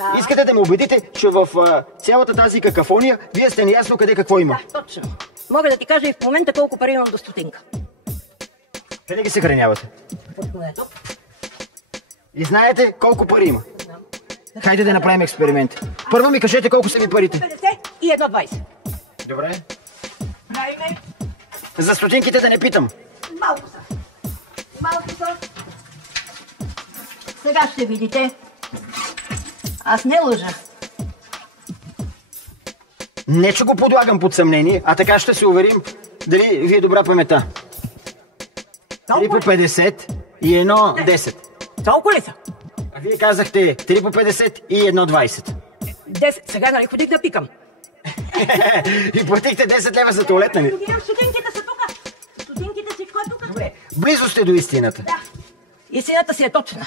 Да. Искате да ме убедите, че в цялата тази какафония вие сте неясно къде какво има. Да, точно. Мога да ти кажа и в момента колко пари имам до стотинка. Къде ги съхранявате? Портмонето. И знаете колко пари има? Да. Хайде да направим експеримент. Първо ми кажете колко са ми парите. 50 и 1,20. Добре. Правиме. За стотинките да не питам. Малко са. Малко са. Сега ще видите. Аз не лъжа. Не, че го подлагам под съмнение, а така ще се уверим дали ви е добра памета. 3 по 50 и 1,10. Толкова ли са? А вие казахте 3 по 50 и 1,20. 10. Сега нали ходих да пикам. И платихте 10 лева за туалет, нали? Стотинките са тук. Стотинките всичко е тук. Добре, близо сте до истината. Да. Истината си е точна.